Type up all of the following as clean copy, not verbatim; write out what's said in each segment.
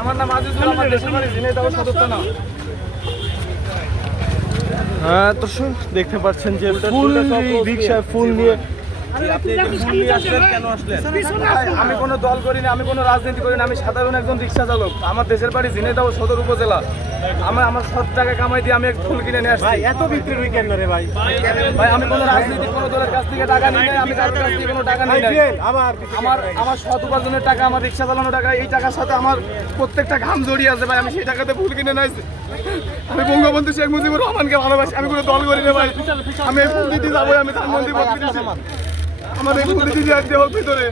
আমার নাম আজিজুল, আমার দেশের বাড়ি ঝিনাইদহ সদর থানা। হ্যাঁ দর্শক দেখতে পাচ্ছেন যে ফুল রিক্সা ফুল নিয়ে আমি কোনো দল করি না, আমি কোনো রাজনীতি করি না, আমি সাধারণ একজন রিক্সা চালক। আমার দেশের বাড়ি ঝিনাইদহ সদর উপজেলা। আমার 7 টাকা কামাই দিয়ে আমি এক ফুল কিনে নিয়ে আসছি। এত বিক্রি উইকেন্ড করে ভাই আমি কোনো রাজনীতি কোনো দলের কাছ থেকে টাকা নিই নাই, আমি কারোর কাছ থেকে কোনো টাকা নিই নাই। আমার সৎ উপার্জনের টাকা, আমার রিক্সা চালানোর টাকা, এই টাকার সাথে আমার প্রত্যেকটা ঘাম জড়িয়ে আছে ভাই। আমি সেই টাকাতে ফুল কিনে নিয়ে আসছি। আমি বঙ্গবন্ধু শেখ মুজিবুর রহমানকে ভালোবাসি, আমি কোনো দল করি না ভাই। আমি এই ফুল দিতে যাবো, আমি ধানমন্ত্রী বত্রিশে আমার এই ফুল দিতে যাচ্ছি হোক ভিতরে।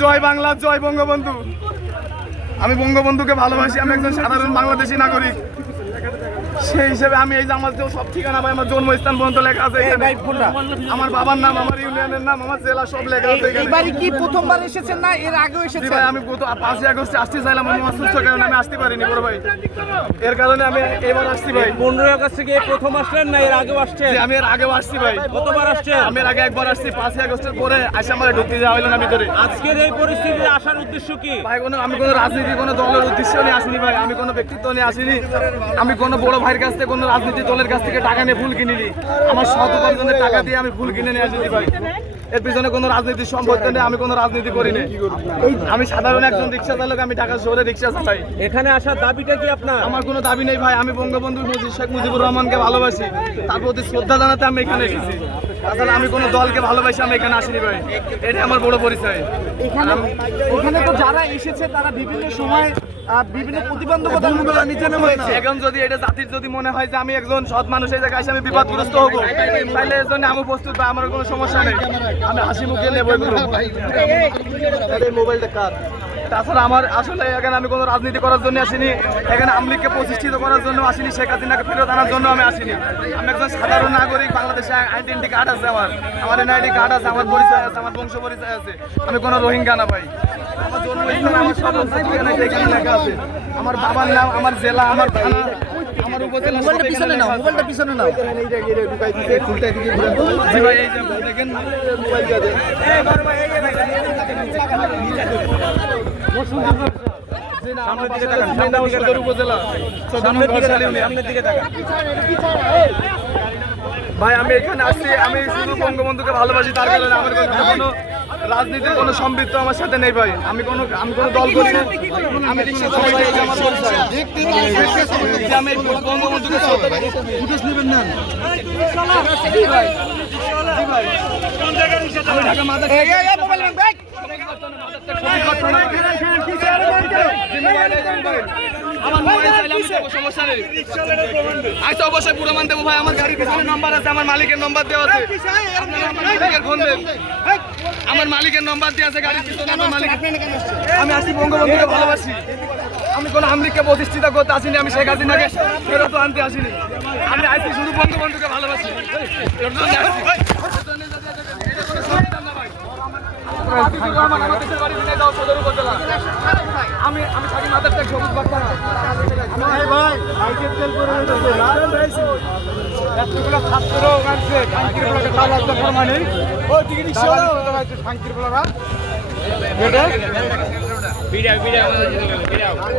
জয় বাংলা, জয় বঙ্গবন্ধু। আমি বঙ্গবন্ধুকে ভালোবাসি, আমি একজন সাধারণ বাংলাদেশী নাগরিক। সেই হিসেবে আমি এই যে আমার সব ঠিকানা ভাই, আমার জন্মস্থান পর্যন্ত লেখা আছে। আমার বাবার নাম, আমার ইউনিয়নের নাম, আমার জেলা সব লেখা আছে। এবারে কি প্রথমবার এসেছেন না এর আগেও এসেছেন? ভাই আমি 5 আগস্টে আসতে চাইলাম, আমি অসুস্থ কারণে আমি আসতে পারিনি বড় ভাই। এর কারণে আমি এবার আসছি ভাই। 15 আগস্ট থেকে প্রথম আসলেন না এর আগেও আসছেন? আমি এর আগেও আসছি ভাই। কতবার আসছেন? আমি এর আগে একবার আসছি, 5 আগস্টের পরে আসে আমার ঢুকতে যাওয়া হলো না ভিতরে। আজকের এই পরিস্থিতিতে আসার উদ্দেশ্য কি ভাই? আমি কোনো রাজনীতি কোনো দলের উদ্দেশ্য নিয়ে আসিনি ভাই, আমি কোনো ব্যক্তিত্ব নিয়ে আসিনি। আমি কোনো বড় ভাইয়ের কাছ থেকে কোনো রাজনীতি দলের কাছ থেকে টাকা নিয়ে ফুল কিনিনি। আমার সৎ উপার্জনের টাকা দিয়ে আমি ফুল কিনে নিয়ে আসিনি ভাই। এর পিছনে কোনো রাজনীতির সম্পর্ক নেই, আমি কোনো রাজনীতি করি না। আমি সাধারণ একজন রিক্সা চালক, আমি ঢাকা শহরে রিক্সা চালাই। এখানে আসার দাবিটা কি আপনার? আমার কোনো দাবি নেই ভাই। আমি বঙ্গবন্ধু শেখ মুজিবুর রহমানকে ভালোবাসি, তার প্রতি শ্রদ্ধা জানাতে আমি এখানে এসেছি। তাছাড়া আমি কোনো দলকে ভালোবাসি আমি এখানে আসিনি ভাই। এটা আমার বড় পরিচয়। এখানে তো যারা এসেছে তারা বিভিন্ন সময় বিভিন্ন প্রতিবন্ধকতার মুখে নিচে নেমেছে। এখন যদি এটা জাতির যদি মনে হয় যে আমি একজন সৎ মানুষ এই জায়গায় এসে আমি বিপদগ্রস্ত হবো, তাহলে এর জন্য আমি প্রস্তুত ভাই, আমার কোনো সমস্যা নেই। আমি হাসি মুখে নেবো এগুলো। মোবাইলটা কার? তাছাড়া আমার আসলে এখানে আমি কোনো রাজনীতি করার জন্য আসিনি, এখানে আওয়ামী লীগকে প্রতিষ্ঠিত করার জন্য আসিনি, শেখ হাসিনাকে ফেরত আনার জন্য আমি আসিনি। আমি একজন সাধারণ নাগরিক, বাংলাদেশে আইডেন্টি কার্ড আছে, আমার এনআইডি কার্ড আছে, আমার পরিচয় আছে, আমার বংশ পরিচয় আছে। আমি কোনো রোহিঙ্গা না ভাই। আমার জন্মস্থান, আমার সব ঠিকানা এখানে লেখা আছে। আমার বাবার নাম, আমার জেলা, আমার থানা, আমার উপজেলা। মোবাইলটা পিছনে নাও, মোবাইলটা পিছনে নাও। জি ভাই, এই যে দেখেন মোবাইল দিয়ে দেন। সামনের দিকে তাকান, সদর উপজেলা, সামনের দিকে তাকান ভাই। আমি এখানে আসছি, আমি শুধু বঙ্গবন্ধুকে ভালোবাসি, তার কারণে আমার কোনো রাজনীতির কোনো সম্পৃক্ত আমার সাথে নেই ভাই। আমি কোনো দল করি না, আমি রিক্সা চালাই, এই যে আমার পরিচয়। আমি বঙ্গবন্ধুকে ফুটেজ নেবেন না ভাই। আমি ঢাকা মাদার আমার মোবাইল চাইলে আমি দেবো, সমস্যা নেই। আচ্ছা অবশ্যই পুরো মান দেবো ভাই। আমার গাড়ির পিছনে নাম্বার আছে, আমার মালিকের নাম্বার দেওয়া আছে। আপনারা আমার মালিকের ফোন দেন, আমার মালিকের নাম্বার দেওয়া আছে গাড়ির পিছনে। আমার মালিক, আমি আসি বঙ্গবন্ধুকে ভালোবাসি, আমি কোনো আওয়ামী লীগকে প্রতিষ্ঠিত করতে আসিনি, আমি শেখ হাসিনাকে ফেরত আনতে আসিনি। আমি আসছি শুধু বঙ্গবন্ধুকে ভালোবাসি। আমি থাকি মাদার ট্যাগ সবুজ বার্তা। এতগুলো ছাত্র মানছে শান্তির বলাকে তার লজ্জা ফরমা নেই। ও টিকিট শান্তির বলারা